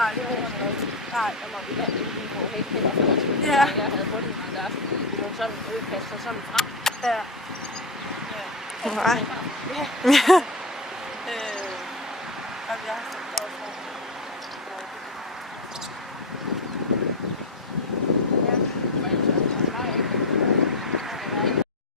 Nej, det var man ikke. Nej. Der må vi have en på helt heller for os. Ja. Jeg havde fundet mig der, fordi det var sådan kaster sådan frem. Ja. Nej. Ja.